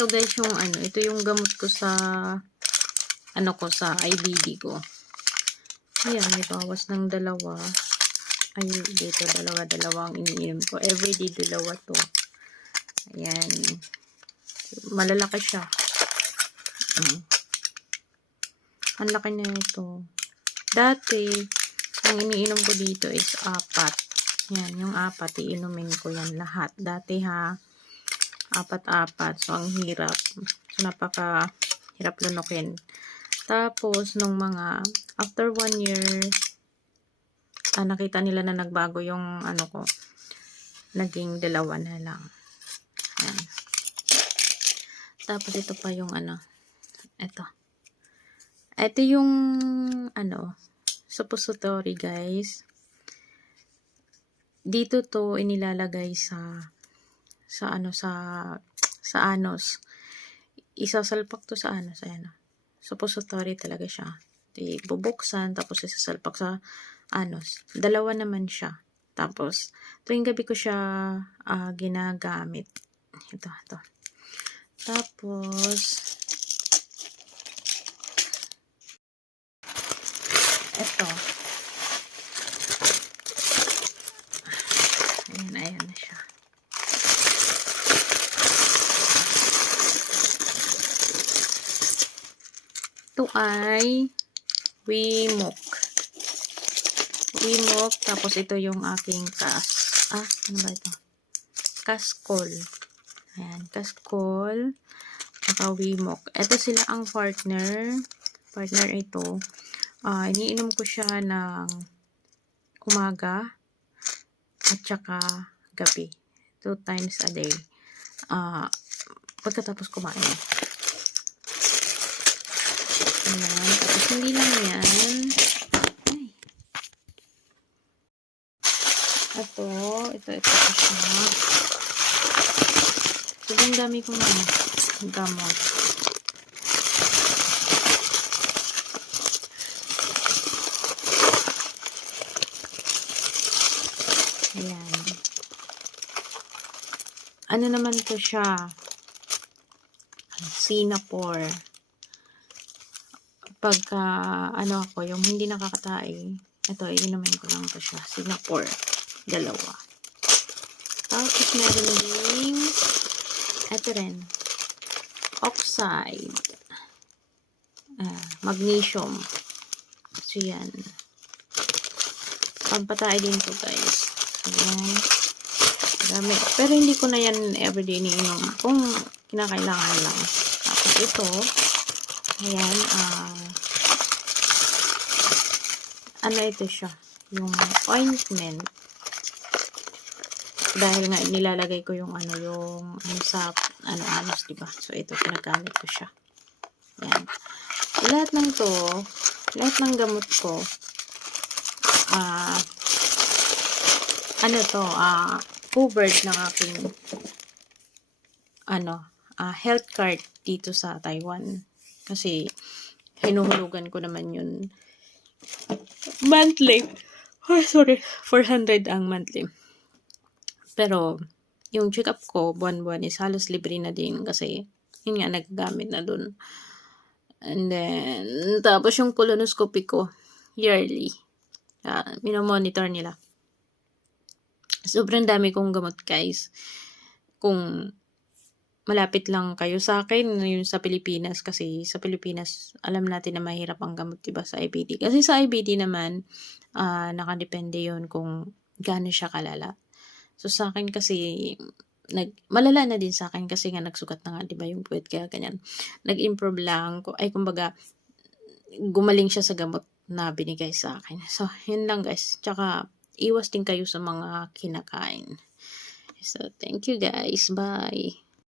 ito guys yung ito yung gamot ko sa sa IBD ko. Ayan, may bawas ng dalawa. Ay, dito dalawa ang iniinom ko. Everyday dalawa to. Ayan. Malalaki siya. Ang laki na ito. Dati, ang iniinom ko dito is 4. Yan, yung 4, iinumin ko yan lahat. Dati 4. So, ang hirap. So, napaka-hirap lunukin. Tapos, nung mga, after 1 year, nakita nila na nagbago yung ko. Naging 2 na lang. Yan. Tapos, ito pa yung ito. Ito yung, suppository, guys. Dito to inilalagay sa anus. Isasalpak to sa anus. Ayan. Suppository talaga siya. Bubuksan, tapos isasalpak sa anus. 2 naman siya. Tapos, tuwing gabi ko siya ginagamit. Ito. Tapos, ito. Ayan na siya. Ito ay Wimok. Tapos ito yung aking ano ba ito? Kaskol. Ayan, Kaskol. Saka Wimok. Ito sila ang partner ito. Iniinom ko siya ng umaga at saka gabi. 2 times a day. Pagkatapos kumain. Ayan. Tapos hindi lang yan. Ito pa siya. Sobrang dami kong gamot. Ayan. Ano naman to siya? Sinapore. Pagka, yung hindi nakakatay, ito, iinumin ko lang to siya. Sinapore. 2. Tapos, meron din, ito rin, oxide. Magnesium. So, yan. Pampatay din to, guys. Ayan. Dami. Pero hindi ko na yan everyday iniinom. Kung kinakailangan lang. Tapos ito, ayan, ito siya? Yung ointment. Dahil nga, nilalagay ko yung sa anus, diba? So, ito, pinagamit ko siya. Ayan. Lahat ng gamot ko, covered ng aking health card dito sa Taiwan. Kasi hinuhulugan ko naman yun monthly. 400 ang monthly. Pero yung check-up ko buwan-buwan is halos libre na din kasi yun nga nagagamit na dun. And then tapos yung colonoscopy ko yearly. Minomonitor nila. Sobrang dami kong gamot, guys. Kung malapit lang kayo sa akin, yun sa Pilipinas, kasi sa Pilipinas, alam natin na mahirap ang gamot, diba, sa IBD. Kasi sa IBD naman, nakadepende yun kung gaano siya kalala. So, sa akin kasi, malala na din sa akin kasi nga nagsugat na nga, diba, yung puwet, kaya ganyan. Nag-improve lang, kumbaga, gumaling siya sa gamot na binigay sa akin. So, yun lang, guys. Tsaka, iwas din kayo sa mga kinakain. So, thank you, guys. Bye.